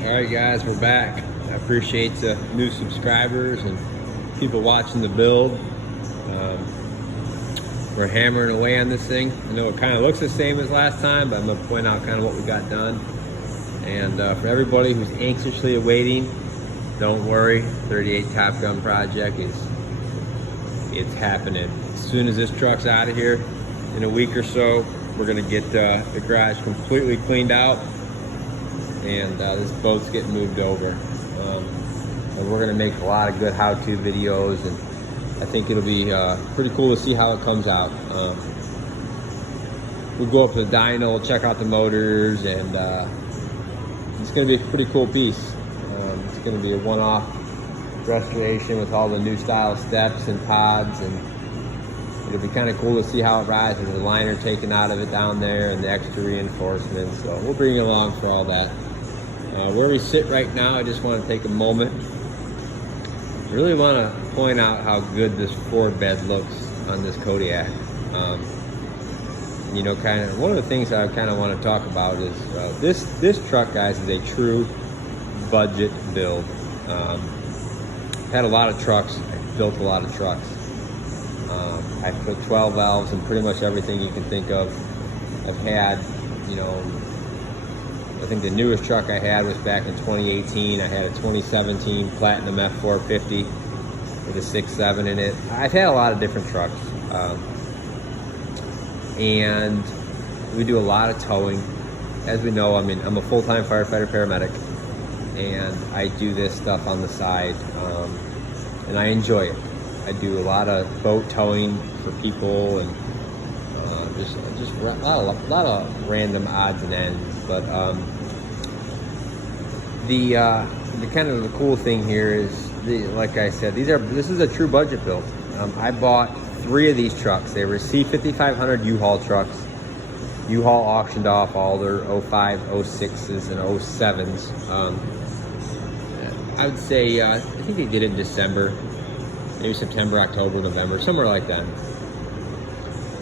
All right, guys, we're back. I appreciate the new subscribers and people watching the build. We're hammering away on this thing. I know it kind of looks the same as last time, but I'm going to point out kind of what we got done. And for everybody who's anxiously awaiting, don't worry. 38 Top Gun project it's happening. As soon as this truck's out of here, in a week or so, we're going to get the garage completely cleaned out. And this boat's getting moved over. And we're gonna make a lot of good how-to videos, and I think it'll be pretty cool to see how it comes out. We'll go up to the dyno, check out the motors, and it's gonna be a pretty cool piece. It's gonna be a one-off restoration with all the new style steps and pods, and it'll be kind of cool to see how it rides with the liner taken out of it down there and the extra reinforcements. So we'll bring you along for all that. Where we sit right now, I just want to take a moment. I really want to point out how good this forward bed looks on this Kodiak. You know, kind of one of the things I kind of want to talk about is this truck, guys, is a true budget build. I've had a lot of trucks. I've built a lot of trucks. I've put 12 valves in pretty much everything you can think of. I've had, you know, I think the newest truck I had was back in 2018. I had a 2017 Platinum F450 with a 6.7 in it. I've had a lot of different trucks. And we do a lot of towing. As we know, I mean, I'm a full-time firefighter paramedic, and I do this stuff on the side, and I enjoy it. I do a lot of boat towing for people, and just a lot of random odds and ends. But the kind of the cool thing here is, like I said, this is a true budget build. I bought 3 of these trucks. They were C5500 U-Haul trucks. U-Haul auctioned off all their 05, 06s, and 07s. I would say I think they did it in December, maybe September, October, November, somewhere like that.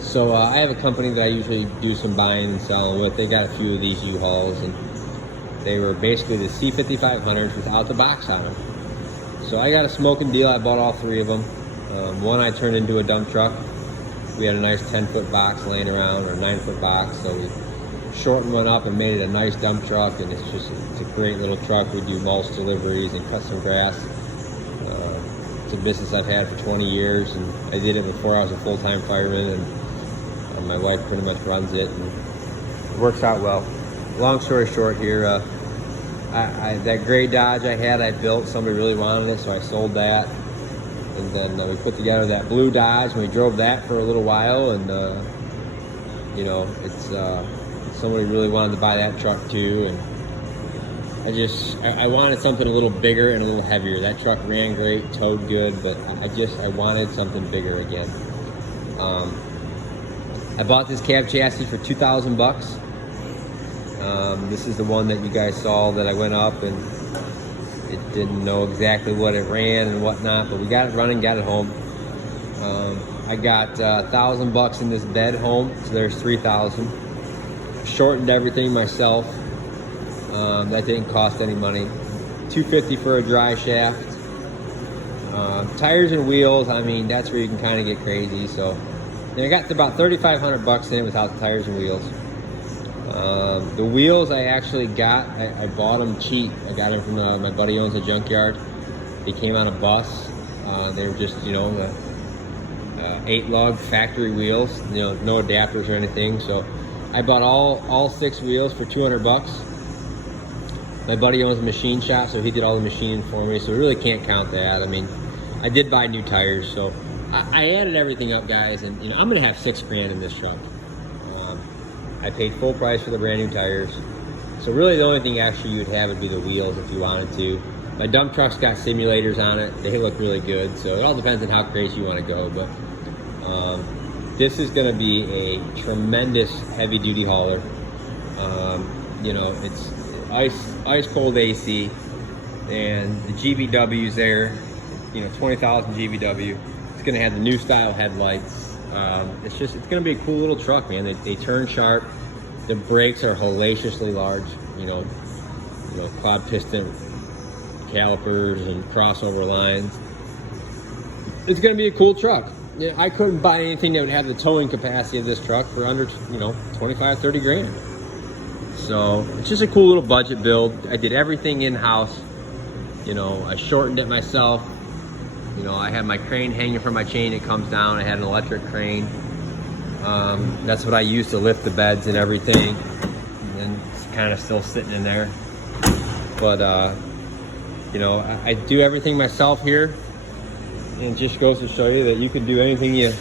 So I have a company that I usually do some buying and selling with. They got a few of these U-Hauls, and they were basically the C5500s without the box on them. So I got a smoking deal. I bought all 3 of them. One I turned into a dump truck. We had a nice 10-foot box laying around, or 9-foot box, so we shortened one up and made it a nice dump truck, and it's a great little truck. We do mulch deliveries and cut some grass. It's a business I've had for 20 years, and I did it before I was a full-time fireman, and my wife pretty much runs it, and it works out well. Long story short here, that gray Dodge I built, somebody really wanted it, so I sold that. And then we put together that blue Dodge, and we drove that for a little while, and you know, somebody really wanted to buy that truck too, and I wanted something a little bigger and a little heavier. That truck ran great, towed good, but I wanted something bigger again. I bought this cab chassis for $2,000. This is the one that you guys saw that I went up and it didn't know exactly what it ran and whatnot, but we got it running, got it home. I got $1,000 in this bed home, so there's $3,000. Shortened everything myself. That didn't cost any money. $250 for a dry shaft. Tires and wheels, I mean, that's where you can kind of get crazy. So I got about $3,500 in it without the tires and wheels. The wheels I actually got, I bought them cheap. I got them from my buddy owns a junkyard. They came on a bus. They were just, you know, the 8-lug factory wheels, you know, no adapters or anything. So I bought all 6 wheels for $200. My buddy owns a machine shop, so he did all the machining for me, so we really can't count that. I mean, I did buy new tires, so I added everything up, guys, and you know, I'm gonna have $6 grand in this truck. I paid full price for the brand new tires, so really the only thing extra you would have would be the wheels if you wanted to. My dump truck's got simulators on it. They look really good, so it all depends on how crazy you want to go. But this is gonna be a tremendous heavy-duty hauler. You know, it's ice cold AC, and the GVW's there, you know, 20,000 GVW. It's gonna have the new style headlights. It's gonna be a cool little truck, man. They turn sharp. The brakes are hellaciously large. You know, you know, quad piston calipers and crossover lines. It's going to be a cool truck. Yeah, I couldn't buy anything that would have the towing capacity of this truck for under, you know, 25, 30 grand. So it's just a cool little budget build. I did everything in-house. You know, I shortened it myself. You know, I had my crane hanging from my chain. It comes down. I had an electric crane. That's what I use to lift the beds and everything. And it's kind of still sitting in there. But, you know, I do everything myself here. And it just goes to show you that you can do anything you...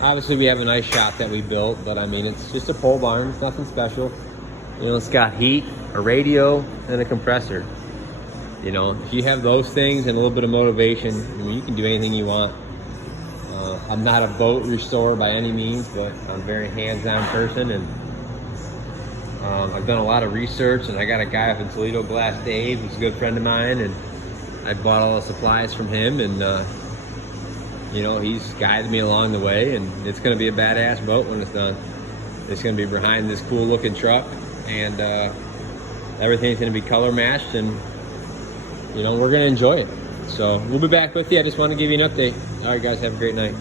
Obviously, we have a nice shop that we built, but I mean, it's just a pole barn. It's nothing special. You know, it's got heat, a radio, and a compressor. You know, if you have those things and a little bit of motivation, I mean, you can do anything you want. I'm not a boat restorer by any means, but I'm a very hands-on person, and I've done a lot of research, and I got a guy up in Toledo, Glass Dave, who's a good friend of mine, and I bought all the supplies from him, and you know, he's guided me along the way, and it's going to be a badass boat when it's done. It's going to be behind this cool looking truck, and everything's going to be color matched, and you know, we're going to enjoy it. So we'll be back with you. I just want to give you an update. All right, guys, have a great night.